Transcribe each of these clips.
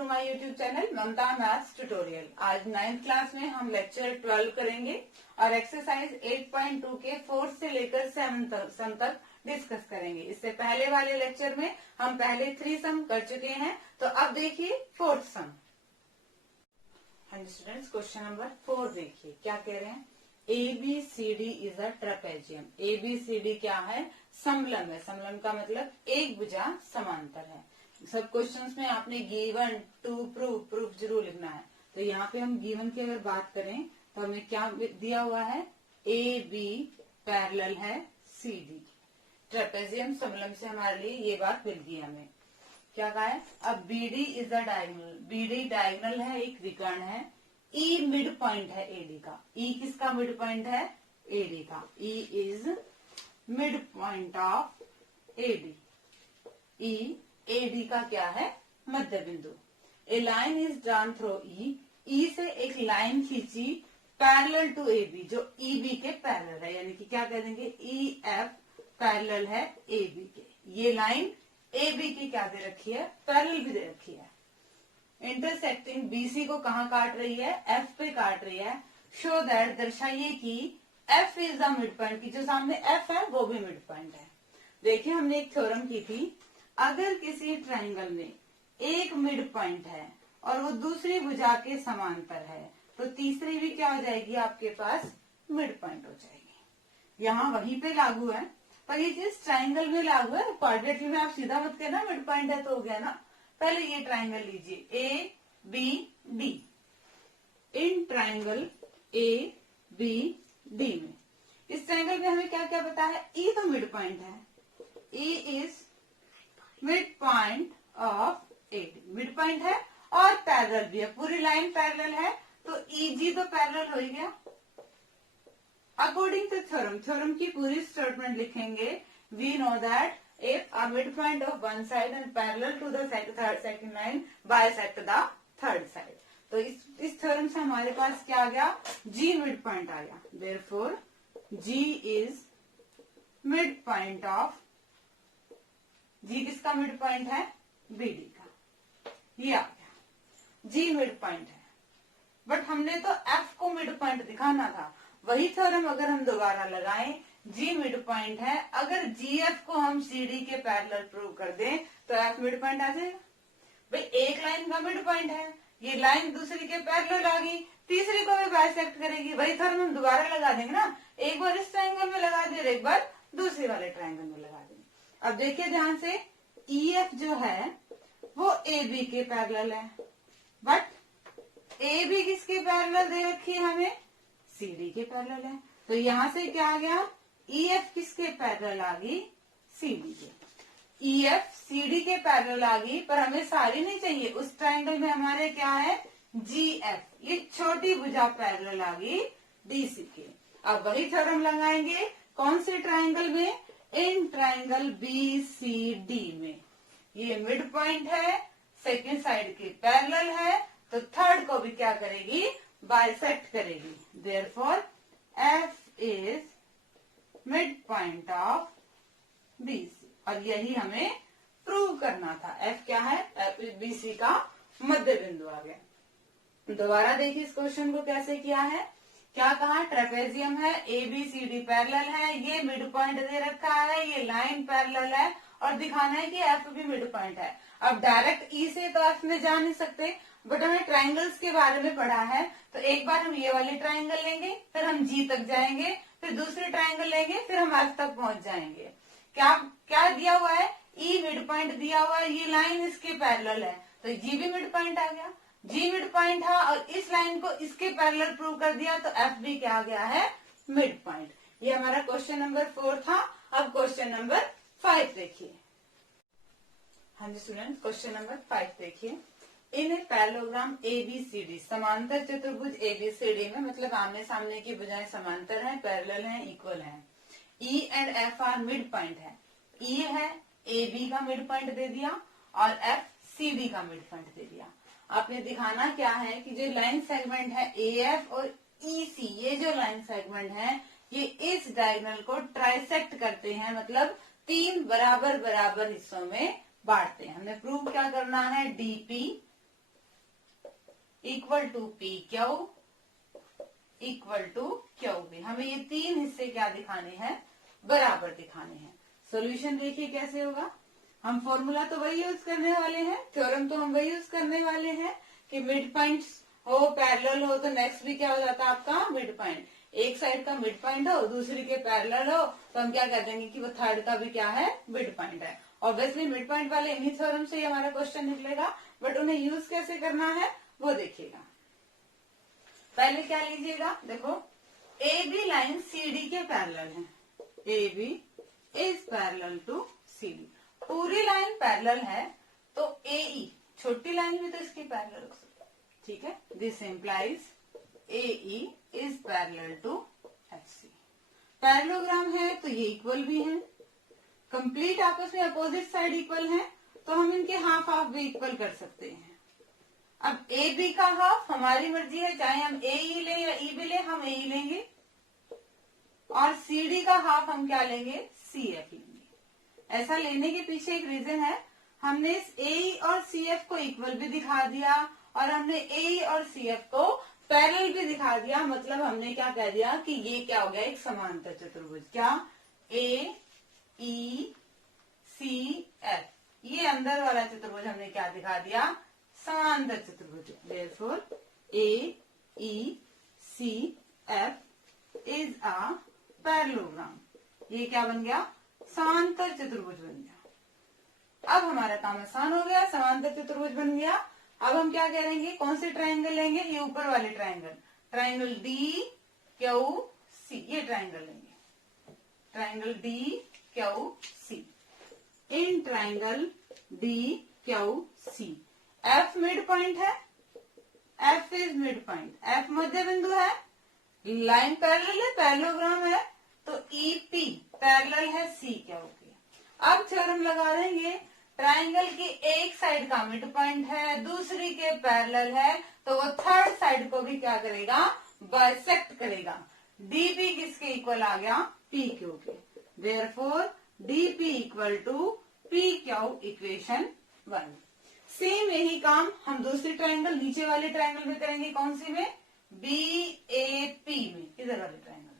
To my YouTube channel Mamta maths tutorial. आज 9th class में हम लेक्चर 12 करेंगे और एक्सरसाइज 8.2 के 4th से लेकर 7th सम तक डिस्कस करेंगे। इससे पहले वाले लेक्चर में हम पहले 3 सम कर चुके हैं, तो अब देखिए 4th सम। हाँ जी स्टूडेंट्स, क्वेश्चन नंबर 4 देखिए क्या कह रहे हैं। ABCD is a trapezium. ABCD क्या है? समलम है। समलम का मतलब एक भुजा समांतर है। सब क्वेश्चंस में आपने गिवन टू प्रूफ जरूर लिखना है। तो यहाँ पे हम गिवन की अगर बात करें तो हमें क्या दिया हुआ है? AB पैरेलल है CD। ट्रेपेजियम समलम से हमारे लिए ये बात मिल गई हमें। क्या कहा है? अब BD is a diagonal. BD diagonal है, एक विकर्ण है। E मिड पॉइंट है AD का। E किसका मिड पॉइंट है? AD का। E is mid point of AD। E AD का क्या है? मध्य बिंदु। A line is drawn through E। E से एक लाइन खींची पैरेलल टू AB, जो EB के पैरेलल है, यानी कि क्या कह देंगे? EF पैरेलल है AB के। ये लाइन AB की क्या दे रखी है? पैरेलल भी दे रखी है। इंटरसेक्टिंग BC को कहाँ काट रही है? F पे काट रही है। शो दैट, दर्शाइए कि F is the mid point, की जो सामने F है वो भी मिड पॉइंट है। देखिए हमने एक थ्योरम की थी, अगर किसी ट्रायंगल में एक मिड पॉइंट है और वो दूसरी भुजा के समांतर है तो तीसरी भी क्या हो जाएगी? आपके पास मिड पॉइंट हो जाएगी। यहाँ वहीं पे लागू है, पर ये चीज ट्रायंगल में लागू है। क्वाड्रेटिक में आप सीधा मत कहना मिड पॉइंट है तो हो गया ना। पहले ये ट्रायंगल लीजिए ABD। इन ट्रायंगल ABD में, इस ट्रायंगल में हमें क्या क्या पता है? E तो मिड पॉइंट है। E is mid point of AD। Mid point है और पैरेलल भी है, पूरी लाइन पैरेलल है, तो EG तो पैरेलल हो ही गया। अकॉर्डिंग टू थ्योरम की पूरी स्टेटमेंट लिखेंगे। We know that if a midpoint of one side and parallel to the second line bisect the third side, तो इस थ्योरम से हमारे पास क्या आ गया? G मिड पॉइंट आ गया। therefore G is mid point of, G किसका मिड पॉइंट है? BD का। ये आ गया, G मिड पॉइंट है। बट हमने तो F को मिड पॉइंट दिखाना था। वही थ्योरम अगर हम दोबारा लगाएं, G मिड पॉइंट है, अगर GF को हम CD के पैरेलल प्रूव कर दें तो F मिड पॉइंट आ जाएगा। भाई एक लाइन का मिड पॉइंट है, ये लाइन दूसरी के पैरेलल आ गई, तीसरी को भी बाइसेक्ट करेगी। वही थ्योरम हम दोबारा लगा देंगे ना, एक बार इस ट्रायंगल में लगा दे, एक बार दूसरे वाले ट्रायंगल में लगा देंगे। अब देखिए ध्यान से, EF जो है वो AB के पैरेलल है, बट AB किसके पैरेलल दे रखी है हमें? CD के पैरेलल है। तो यहां से क्या आ गया? EF किसके पैरेलल आ गई? CD के। EF CD के पैरेलल आ गई, पर हमें सारी नहीं चाहिए। उस ट्रायंगल में हमारे क्या है? GF, ये छोटी भुजा पैरेलल आ गई DC के। अब वही थ्योरम लगाएंगे कौन से ट्रायंगल में? इन ट्रायंगल BCD में। ये मिड पॉइंट है, सेकेंड साइड के पैरेलल है, तो थर्ड को भी क्या करेगी? बाइसेक्ट करेगी। Therefore F is mid point of BC, और यही हमें प्रूव करना था। F क्या है? BC का मध्य बिंदु आ गया। दोबारा देखिए इस क्वेश्चन को कैसे किया है। क्या कहा? ट्रेपेजियम है, ABCD पैरेलल है, ये मिड पॉइंट दे रखा है, ये लाइन पैरेलल है, और दिखाना है कि F भी मिड पॉइंट है। अब डायरेक्ट E से तो F में जा नहीं सकते, बट हमें ट्रायंगल्स के बारे में पढ़ा है, तो एक बार हम ये वाले ट्रायंगल लेंगे, फिर हम G तक जाएंगे, फिर दूसरे ट्रायंगल लेंगे, फिर हम F तक पहुंच जाएंगे। क्या क्या दिया हुआ है? E मिड पॉइंट दिया हुआ है, ये लाइन इसके पैरेलल है, तो G भी मिड पॉइंट आ गया। G मिड पॉइंट था और इस लाइन को इसके पैरेलल प्रूव कर दिया, तो F भी क्या आ गया है? Mid point. ये हमारा क्वेश्चन नंबर 4 था। अब क्वेश्चन नंबर 5 देखिए। हाँ जी स्टूडेंट, क्वेश्चन नंबर 5 देखिए। इन ए पैरेललोग्राम ABCD, समांतर चतुर्भुज ABCD में, मतलब आमने सामने की भुजाएं समांतर हैं, पैरेलल हैं, इक्वल हैं। E and F are mid point है। E है, AB का मिड पॉइंट दे दिया, और F CD का मिड पॉइंट दे दिया। आपने दिखाना क्या है कि जो लाइन सेगमेंट है AF और EC, ये जो लाइन सेगमेंट है ये इस डायगोनल को ट्राइसेक्ट करते हैं, मतलब 3 बराबर बराबर हिस्सों में बांटते हैं। हमें प्रूव क्या करना है? DP equal to P Q equal to Q B. हमें ये तीन हिस्से क्या दिखाने हैं, बराबर दिखाने हैं। सॉल्यूशन देखिए कैसे होगा। हम फॉर्मूला तो वही यूज करने वाले हैं, थ्योरम तो हम वही यूज करने वाले हैं कि मिड पॉइंट हो, पैरेलल हो, तो नेक्स्ट भी क्या हो जाता है आपका मिड पॉइंट। एक साइड का मिड पॉइंट हो, दूसरी के पैरेलल हो, तो हम क्या कर देंगे कि वो थर्ड का भी क्या है, मिड पॉइंट है। ऑब्वियसली मिड पॉइंट वाले इन्हीं थ्योरम से ही हमारा क्वेश्चन निकलेगा, बट उन्हें यूज कैसे करना है वो देखिएगा। पहले क्या लीजिएगा, देखो A B line C D के पैरेलल है। A B is parallel to C D. पूरी लाइन पैरेलल है तो ए ई छोटी लाइन भी तो इसकी पैरेलल हो सकती है, ठीक है। This implies A E is parallel to F C. Parallelogram है तो ये इक्वल भी है, कंप्लीट आपस में अपोजिट साइड इक्वल है, तो हम इनके हाफ हाफ भी इक्वल कर सकते हैं। अब ए बी का हाफ हमारी मर्जी है, चाहे हम ए ई लें या ई बी लें, हम ए ई लेंगे। और सी डी का हाफ हम क्या लेंगे, सी एफ लेंगे। ऐसा लेने के पीछे एक रीजन है, हमने इस ए ई और सी एफ को इक्वल भी दिखा दिया और हमने ए ई और सी एफ को पैरेलल भी दिखा दिया। मतलब हमने क्या कह दिया कि ये क्या हो गया, एक समांतर चतुर्भुज। क्या, ए ई सी एफ, ये अंदर वाला चतुर्भुज हमने क्या दिखा दिया, समांतर चतुर्भुज। Therefore A E C F is a parallelogram. ये क्या बन गया, समांतर चतुर्भुज बन गया। अब हमारा काम आसान हो गया, समांतर चतुर्भुज बन गया। अब हम क्या करेंगे, कौन से ट्रायंगल लेंगे, ये ऊपर वाले triangle, triangle D Q C, ये ट्रायंगल लेंगे, triangle D Q C. In triangle D Q C F mid point है, F is mid point, F मध्य बिंदु है, लाइन पैरेलल है, पैरेललोग्राम है, तो ई पी पैरेलल है सी क्यू के। अब थ्योरम लगा देंगे, ट्रायंगल की एक साइड का मिड पॉइंट है, दूसरी के पैरेलल है, तो वो थर्ड साइड को भी क्या करेगा, बाइसेक्ट करेगा। डीपी किसके इक्वल आ गया, पी क्यू के। Therefore DP equal to P Q equation 1। Same यही काम हम दूसरी ट्रायंगल नीचे वाले ट्रायंगल में करेंगे। कौन सी में, बी ए पी में, इधर वाले ट्रायंगल में,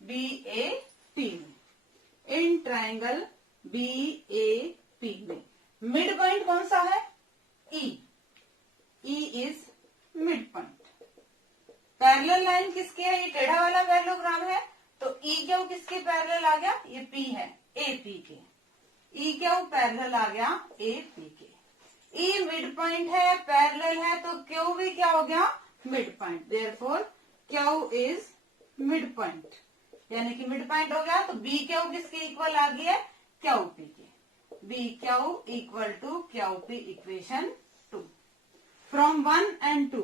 बी ए पी में। In triangle B A P में मिड पॉइंट कौन सा है, E, E is mid point. Parallel line किसकी है, ये टेढ़ा वाला पैरेललोग्राम है, तो ई क्यू किसके पैरेलल आ गया, ये पी है, ए पी के। ई क्यू पैरेलल आ गया ए पी के। ई मिड पॉइंट है, पैरेलल है, तो क्यू भी क्या हो गया, mid point. Therefore Q is mid point, यानी कि मिड पॉइंट हो गया। तो बी क्यू किसके इक्वल आ गई है, क्यू पी के। B Q equal to Q P equation 2। From 1 and 2,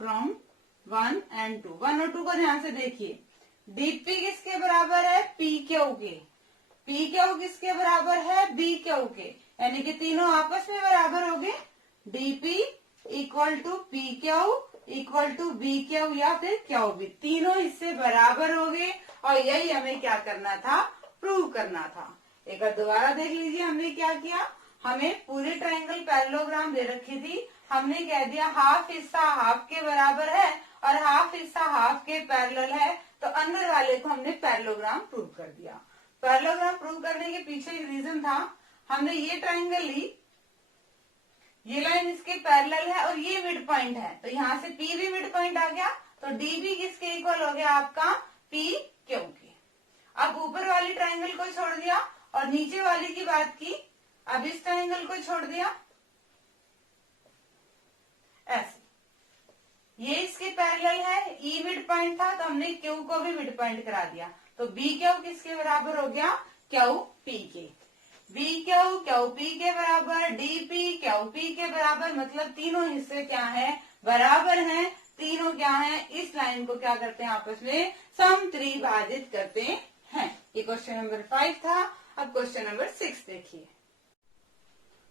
from 1 and 2, 1 और 2 को ध्यान से देखिए। डीपी किसके बराबर है, पी क्यू के। पी क्यू किसके बराबर है, बी क्यू के, यानी कि तीनों आपस में बराबर हो गए। DP equal to P Q equal to B Q या फिर क्यू बी, तीनों इससे बराबर हो गए। और यही हमें क्या करना था, प्रूव करना था। एक बार दोबारा देख लीजिए हमने क्या किया। हमें पूरे ट्रायंगल पैरेललोग्राम दे रखी थी, हमने कह दिया हाफ हिस्सा हाफ के बराबर है और हाफ हिस्सा हाफ के पैरेलल है, तो अंदर वाले को हमने पैरेललोग्राम प्रूव कर दिया। पैरेललोग्राम प्रूव करने के पीछे एक रीजन था, हमने ये ट्रायंगल ली, ये लाइन इसके पैरेलल है और ये मिड पॉइंट है, तो यहाँ से पी भी मिड पॉइंट आ गया, तो डी भी किसके इक्वल हो गया आपका, पी क्यू के। अब ऊपर वाली ट्रायंगल को छोड़ दिया और नीचे वाली की बात की, अब इस ट्रायंगल को छोड़ दिया, ऐसे ये इसके पैरेलल है, ई मिड पॉइंट था, तो हमने क्यू को भी मिड पॉइंट करा दिया, तो बी क्यू किसके बराबर हो गया, क्यू पी के। बी क्यू क्यू पी के बराबर, डी पी क्यू पी के बराबर, मतलब तीनों हिस्से क्या है, बराबर हैं। तीनों क्या है, इस लाइन को क्या करते हैं, आपस में समत्रिभाजित करते हैं। ये क्वेश्चन नंबर 5 था। अब क्वेश्चन नंबर 6 देखिए।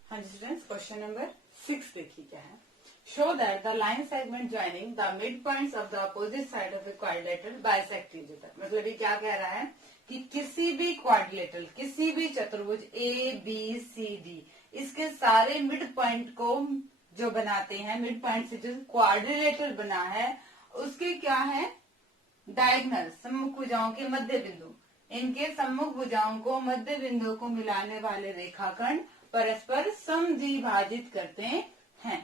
हाँ जी स्टूडेंट्स, क्वेश्चन नंबर 6 देखिए क्या है। Show that the line segment joining the mid points of the opposite side of the quadrilateral bisect each other. मतलब ये क्या कह रहा है कि किसी भी क्वाड्रिलेटरल, किसी भी चतुर्भुज ए बी सी डी, इसके सारे मिड पॉइंट को जो बनाते हैं, मिड पॉइंट से जो क्वाड्रिलेटरल बना है उसके क्या है, डायगोनल सम्मुख भुजाओं के मध्य बिंदु, इनके सम्मुख भुजाओं को मध्य बिंदु को मिलाने वाले रेखाखंड परस्पर समद्विभाजित करते हैं।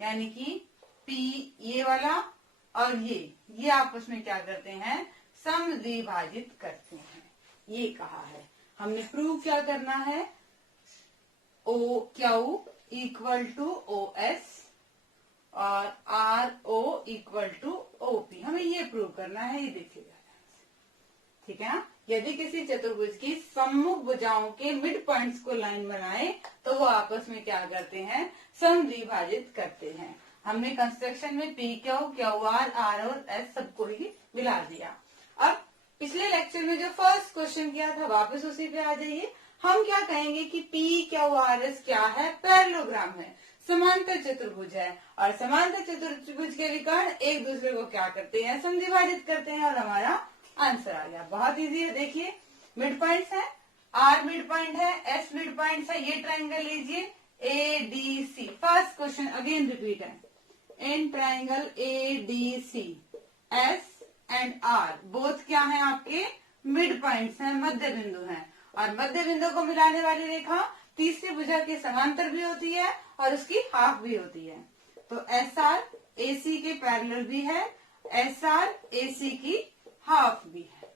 यानी कि P ये वाला और ये आपस में क्या करते हैं, समद्विभाजित करते हैं, ये कहा है हमने। प्रूव क्या करना है, O Q equal to O S और R O equal to O P, हमें ये प्रूव करना है, ये देखिएगा, ठीक है ना। यदि किसी चतुर्भुज की सम्मुख भुजाओं के मिड पॉइंट्स को लाइन बनाए तो वो आपस में क्या करते हैं, समद्विभाजित करते हैं। हमने कंस्ट्रक्शन में पी क्यू, क्यू आर और एस सबको ही मिला दिया। अब पिछले लेक्चर में जो फर्स्ट क्वेश्चन किया था वापस उसी पे आ जाइए। हम क्या कहेंगे कि पी क्यू आर एस क्या है, पैरेललोग्राम है, समांतर चतुर्भुज है, और समांतर चतुर्भुज के विकर्ण एक दूसरे को क्या करते हैं, समद्विभाजित करते हैं, और हमारा आंसर आ गया। बहुत इजी है, देखिए मिड पॉइंट्स है, आर मिड पॉइंट है, एस मिड पॉइंट्स है, ये ट्राइंगल लीजिए A D C. First question again repeat है, in triangle A D C S and R both क्या है, आपके मिड पॉइंट्स हैं, मध्य बिंदु हैं, और मध्य बिंदु को मिलाने वाली रेखा तीसरी भुजा के समांतर भी होती है और उसकी हाफ भी होती है। तो एस आर ए सी के पैरेलल भी है, एस आर ए सी की हाफ भी है।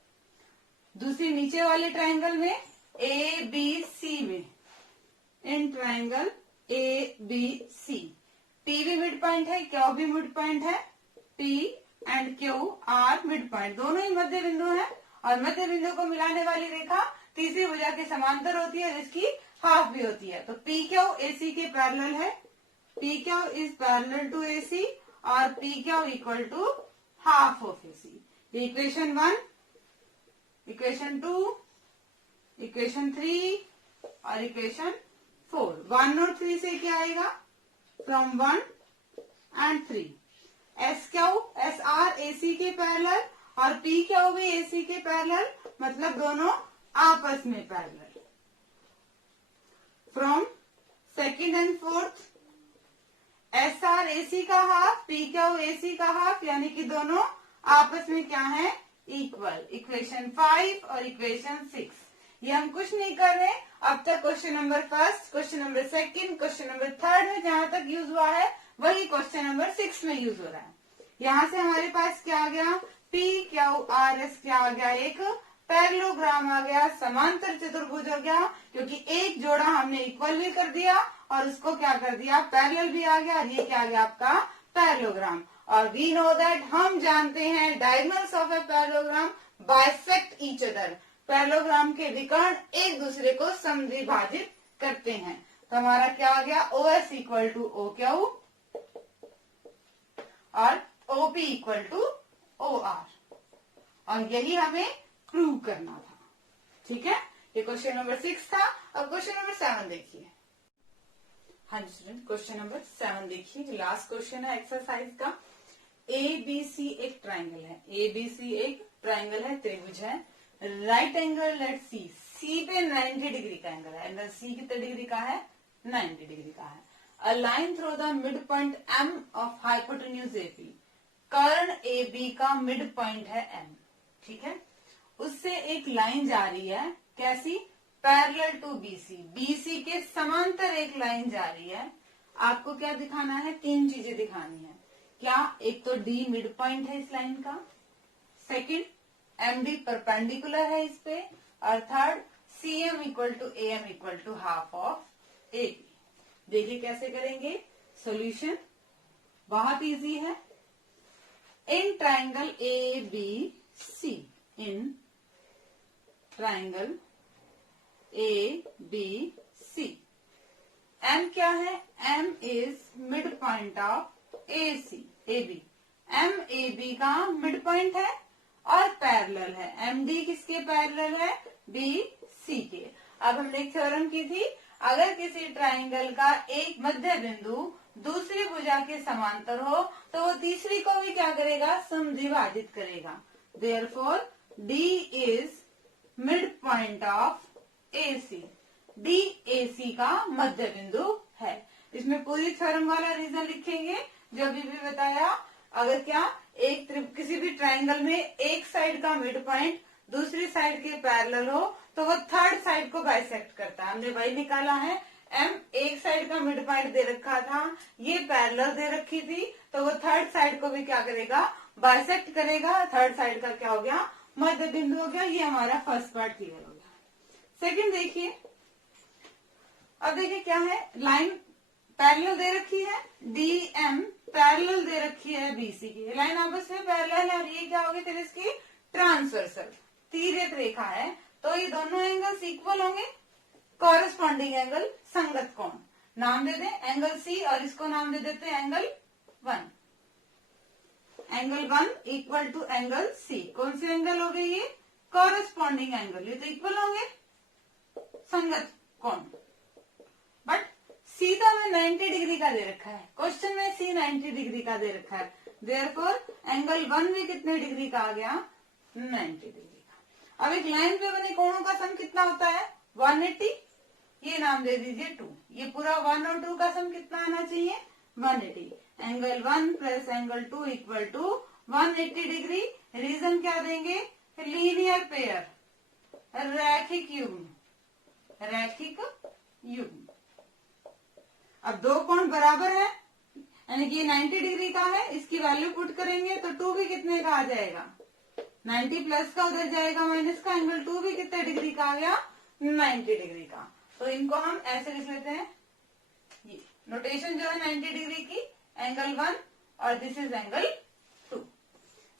दूसरी नीचे वाले ट्राइंगल में ए बी सी में, in triangle A B C P भी मिड पॉइंट है, क्यू भी मिड पॉइंट है, P and Q are mid point, दोनों ही मध्य बिंदु है, और मध्य बिंदु को मिलाने वाली रेखा तीसरी भुजा के समांतर होती है जिसकी हाफ भी होती है। तो पी क्यू ए सी के पैरेलल है, P Q is parallel to A C, और P Q equal to half of A C. Equation 1, equation 2, equation 3 और इक्वेशन 4। 1 और 3 से क्या आएगा, from 1 and 3 S Q S R A C के parallel और पी क्यू भी ए सी के पैरेलल, मतलब दोनों आपस में parallel. From second and fourth S R A C का half, P Q A C का हाफ, यानी कि दोनों आपस में क्या है, इक्वल। इक्वेशन 5 और इक्वेशन 6, ये हम कुछ नहीं कर रहे अब तक। Question number first, question number second, question number third में जहां तक यूज हुआ है वही क्वेश्चन नंबर 6 में यूज हो रहा है। यहाँ से हमारे पास क्या आ गया, पी क्यू आर एस क्या आ गया, एक पैरेललोग्राम आ गया, समांतर चतुर्भुज हो गया, क्योंकि एक जोड़ा हमने इक्वल भी कर दिया और उसको क्या कर दिया, पैरेलल भी आ गया, और ये क्या आ गया आपका पैरेललोग्राम। और वी नो दैट, हम जानते हैं diagonals of a parallelogram bisect each other, parallelogram के विकर्ण एक दूसरे को समद्विभाजित करते हैं। तो हमारा क्या आ गया, O S equal to O Q और O P equal to O R, और यही हमें प्रूव करना था। ठीक है, ये क्वेश्चन नंबर 6 था। अब क्वेश्चन नंबर 7 देखिए। हाँ जी स्टूडेंट, क्वेश्चन नंबर 7 देखिए, लास्ट क्वेश्चन है एक्सरसाइज का। ए बी सी एक ट्राइंगल है, ए बी सी एक ट्राइंगल है, त्रिभुज है। राइट एंगल एट सी, सी पे 90 डिग्री का एंगल है, एंगल सी कितने डिग्री का है, 90 डिग्री का है। A line through the mid point M of hypotenuse A B, कर्ण ए बी का मिड पॉइंट है एम, ठीक है। उससे एक लाइन जा रही है, कैसी, पैरेलल टू बीसी, बीसी के समांतर एक लाइन जा रही है। आपको क्या दिखाना है, 3 चीजें दिखानी है। क्या, एक तो डी मिड पॉइंट है इस लाइन का, सेकंड एम डी परपेंडिकुलर है इस पे, और third C M equal to A M equal to half of A B. देखिए कैसे करेंगे सॉल्यूशन, बहुत इजी है। In triangle A B C, in triangle A B C, M क्या है, M is mid point of A C A B, M A B का mid point है और पैरेलल है, एम डी किसके पैरेलल है, बी सी के। अब हमने एक थ्योरम की थी, अगर किसी ट्राइंगल का एक मध्य बिंदु दूसरी भुजा के समांतर हो तो वो तीसरी को भी क्या करेगा, समद्विभाजित करेगा। Therefore D is mid point of A C, D A C का मध्य बिंदु है। इसमें पूरी थ्योरम वाला रीजन लिखेंगे जो अभी भी बताया। अगर क्या किसी भी ट्राइंगल में एक साइड का मिड पॉइंट दूसरी साइड के पैरेलल हो तो वो थर्ड साइड को बाइसेक्ट करता है। हमने वही निकाला है। एम एक साइड का मिड पॉइंट दे रखा था, ये पैरेलल दे रखी थी, तो वो थर्ड साइड को भी क्या करेगा, बाइसेक्ट करेगा। थर्ड साइड का क्या हो गया, मध्य बिंदु हो गया। ये हमारा फर्स्ट पार्ट क्लियर हो गया। सेकंड देखिए, अब देखिए क्या है, लाइन पैरेलल दे रखी है, डी एम पैरेलल दे रखी है बीसी की, लाइन आपस में पैरेलल है और ये क्या होगी फिर इसकी ट्रांसवर्सल तिर्यक रेखा है, तो ये दोनों एंगल्स इक्वल होंगे। कॉरेस्पॉन्डिंग एंगल संगत कोण नाम दे दें एंगल सी और इसको नाम दे देते हैं angle 1। Angle 1 equal to angle C. कौन से एंगल हो गए ये, कॉरेस्पॉन्डिंग एंगल, ये तो इक्वल होंगे संगत कोण। बट सी तो हमें 90 डिग्री का दे रखा है, क्वेश्चन में सी 90 डिग्री का दे रखा है, देयरफॉर एंगल 1 भी कितने डिग्री का आ गया, 90 डिग्री का। अब एक लाइन पे बने कोणों का सम कितना होता है, 180, ये नाम दे दीजिए 2। ये पूरा 1 और 2 का सम कितना आना चाहिए, 180। Angle 1 plus angle 2 equal to 180 degree. Reason क्या देंगे, लीनियर पेयर, रैखिक युग्म, रैखिक युग्म। अब दो कोण बराबर है, यानी कि ये 90 डिग्री का है, इसकी वैल्यू पुट करेंगे तो 2 भी कितने का आ जाएगा, 90 प्लस का उधर जाएगा माइनस का, एंगल 2 भी कितने डिग्री का आ गया, 90 डिग्री का। तो इनको हम ऐसे लिख लेते हैं, ये नोटेशन जो है 90 डिग्री की, एंगल 1 और this is angle 2।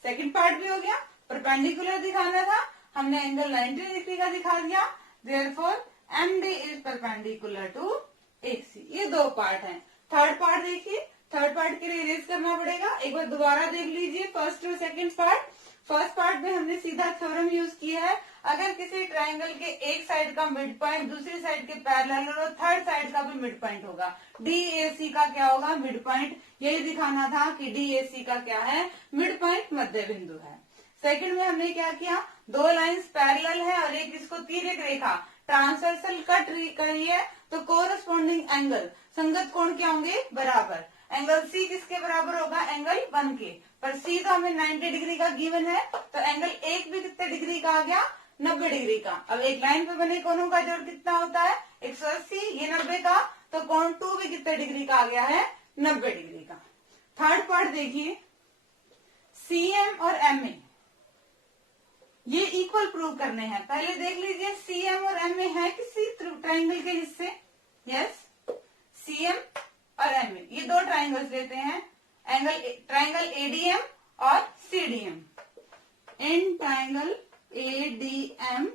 Second part भी हो गया, परपेंडिकुलर दिखाना था, हमने एंगल 90 डिग्री का दिखा दिया, therefore MD is perpendicular to AC। ये दो पार्ट हैं। थर्ड पार्ट देखिए, थर्ड पार्ट के लिए इरेज करना पड़ेगा, एक बार दोबारा देख लीजिए फर्स्ट और सेकंड पार्ट। फर्स्ट पार्ट में हमने सीधा थ्योरम यूज किया है, अगर किसी ट्राइंगल के एक साइड का मिड पॉइंट दूसरी साइड के पैरेलल और थर्ड साइड का भी मिड पॉइंट होगा, DAC का क्या होगा, मिड पॉइंट। यही दिखाना था कि DAC का क्या है, मिड पॉइंट मध्य बिंदु है। सेकंड में हमने क्या किया, दो लाइंस पैरेलल है और एक इसको तिर्यक रेखा ट्रांसवर्सल कट करी है, तो कोरस्पॉन्डिंग एंगल संगत कोण क्या होंगे, बराबर। एंगल सी किसके बराबर होगा, एंगल 1 के, पर सी तो हमें 90 डिग्री का गिवन है, तो एंगल 1 भी कितने डिग्री का आ गया, 90 डिग्री का। अब एक लाइन पे बने कोणों का जोड़ कितना होता है, 180, ये 90 का, तो कोण 2 भी कितने डिग्री का आ गया है, 90 डिग्री का। थर्ड पार्ट देखिए, CM और MA ये इक्वल प्रूव करने हैं। पहले देख लीजिए CM और MA है किसी ट्राइंगल के हिस्से, यस, CM और MA ये दो ट्राइंगल्स लेते हैं, ट्राइंगल ADM और CDM, in triangle ADM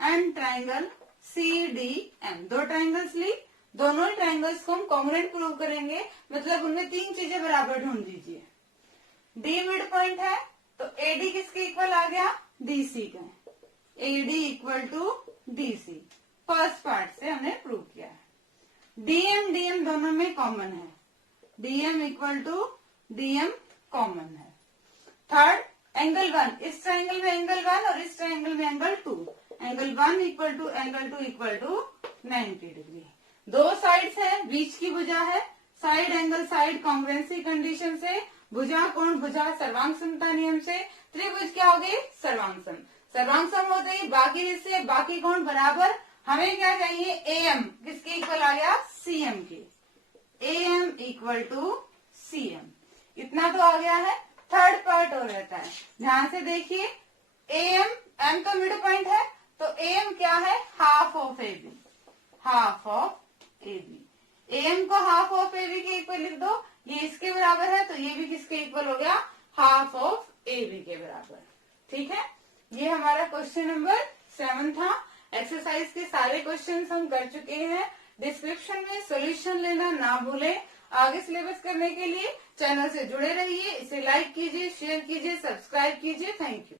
and triangle CDM, दो ट्राइंगल्स ली, दोनों ही ट्राइंगल्स को हम कॉम्बिनेट प्रूव करेंगे, मतलब उनमें तीन चीजें बराबर ढूंढ दीजिए। D मिड पॉइंट है, तो AD किसके इक्वल आ गया, DC का, AD equal to DC। First part से हमने प्रूव किया है। DM दोनों में कॉमन है, DM equal to DM common है। थर्ड, एंगल 1, इस ट्राइंगल में एंगल 1 और इस ट्राइंगल में angle 2, angle 1 equal to angle 2 equal to 90 degree. दो साइड्स है, बीच की भुजा है, side angle side congruency condition से, भुजा कोण भुजा सर्वांग समता नियम से, त्रिभुज क्या हो गए, सर्वांग सम। सर्वांग सम होते ही बाकी हिस्से बाकी कोण बराबर। हमें क्या चाहिए, AM किसके इक्वल आ गया, CM के, AM इक्वल टू CM। इतना तो आ गया है। थर्ड पार्ट और रहता है, ध्यान से देखिए, M तो मिड पॉइंट है, तो AM क्या है, half of AB, half of AB। AM को हाफ ऑफ AB के इक्वल लिख दो, ये इसके बराबर है, तो ये भी किसके इक्वल हो गया, हाफ ऑफ AB के बराबर। ठीक है, ये हमारा क्वेश्चन नंबर 7 था। एक्सरसाइज के सारे क्वेश्चंस हम कर चुके हैं। डिस्क्रिप्शन में सॉल्यूशन लेना ना भूलें। आगे सिलेबस करने के लिए चैनल से जुड़े रहिए, इसे लाइक कीजिए, शेयर कीजिए, सब्सक्राइब कीजिए। Thank you.